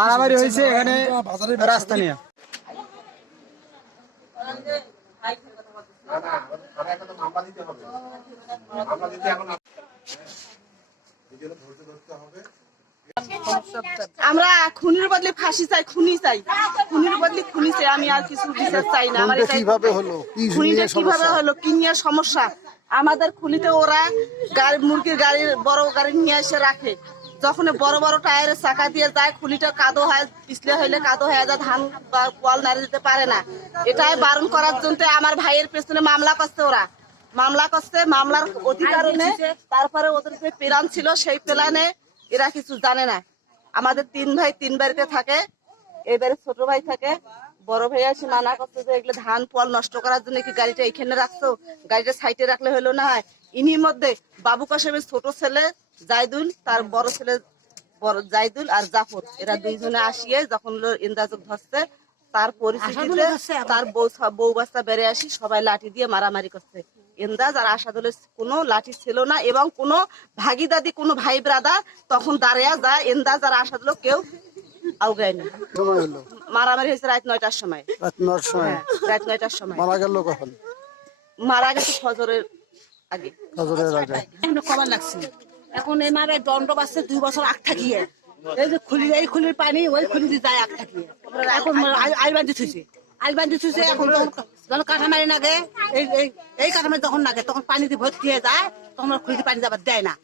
মারামারি হয়েছে এখানে রাস্তা নিয়ে। আমরা খুনির বদলে ফাঁসি চাই, খুনি চাই, খুনির বদলে খুনি চাই। আমি আর কিছু বিচার চাই না। আমার কিভাবে হলো, খুনিটা কিভাবে হলো, কি নিয়ে সমস্যা? আমাদের খুনিতে ওরা গাড়ি, মুরগির গাড়ির বড় গাড়ি নিয়ে এসে রাখে। যখন বড় বড় টায়ারের চাকা দিয়ে যায়, খুলিটা কাদো হয়, পিছলে হইলে কাদো হয়ে যায়, ধান বা কল নাড়িয়ে দিতে পারে না। এটাই বারণ করার জন্য আমার ভাইয়ের পেছনে মামলা করছে। ওরা মামলা করছে, মামলার অধিকারণে তারপরে ওদের যে প্ল্যান ছিল সেই প্ল্যানে এরা কিছু জানে না। আমাদের 3 ভাই 3 বাড়িতে থাকে, এবারে ছোট ভাই থাকে, বড় ভাই এসে মানা করছে যে এগুলো ধান ফল নষ্ট করার জন্য কি গাড়িটা এখানে রাখছো, গাড়িটা সাইডে রাখলে হলো না হয়। ইনির মধ্যে বাবু কাশেমের ছোট ছেলে জাইদুল, তার বড় ছেলে জাইদুল আর জাফর, এরা দুইজনে আসিয়ে যখন ইন্দাজক ধরছে, তার পরিস্থিতিতে তার বউ বাচ্চা বেড়ে আসি সবাই লাঠি দিয়ে মারামারি করছে। ইন্দাজ আর আসাদুলের কোনো লাঠি ছিল না এবং কোনো ভাগিদাদি, কোনো ভাই ব্রাদার তখন দাঁড়িয়ে যায়। ইন্দাজ আর আসাদুল কেউ আউগায়নি। মারামারি হয়েছে রাত 9টার সময়। রাত 9টার সময় মারা গেল। কখন মারা গেছে? ফজরের আগে। কবার লাগছে এখন এনারে দণ্ড বাঁচছে 2 বছর আগ থাকিয়ে। এই যে খুলি, এই খুলির পানি ওই খুলি দিয়ে যায় আগ থাকিয়ে। এখন আইবান্দি থুইছে, আইবান্দি থুইছে। এখন যখন কাঠামারি নাগে, এই কাঠামারি যখন নাগে তখন পানি দিয়ে ভর্তি হয়ে যায়, তখন আমরা খুলিতে পানি যাবার দেয় না।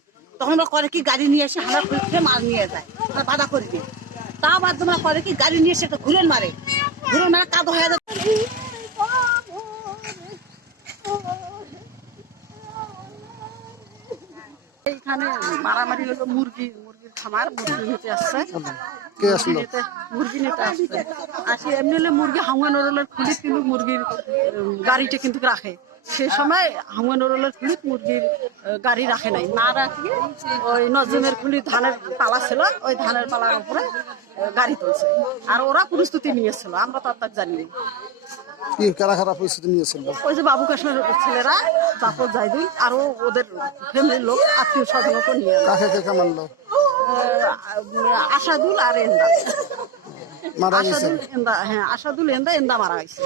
তখন আমরা করে কি গাড়ি নিয়ে এসে আমরা খুলিতে মাল নিয়ে যায়, বাধা করে দিই। তা বাদ তোমরা করে কি গাড়ি নিয়ে এসে একটা ঘুরেন মারে, ঘুরেন মারে কাদো হয়ে যায়। এইখানে মারামারি হলো মুরগির খামার, মুরগি নিতে আসছে। কে আসলো? মুরগি নিতে আসছে। আসি এমনি হলে মুরগি হাঙ্গুয়া নরলের খুলিত কিন্তু মুরগির গাড়িটা কিন্তু রাখে। সেই সময় হাঙ্গুয়া নরলের খুলিত মুরগির গাড়ি রাখে নাই, না রাখি ওই নজমের খুলি ধানের পালা ছিল, ওই ধানের পালার উপরে গাড়ি তুলছে। আর ওরা প্রস্তুতি নিয়েছিল, আমরা তো আর তার জানি না। কি কারা কারা প্রস্তুতি নিয়েছিল? ওই যে বাবু কাশ্মীর ছেলেরা, জাফর জাইদুল, আরো ওদের ফ্যামিলির লোক, আত্মীয় স্বজনকে নিয়ে। কাকে কে মারলো? আসাদুল আর এন্দা মারা গেছে। হ্যাঁ, আসাদুল এন্দা মারা গেছে।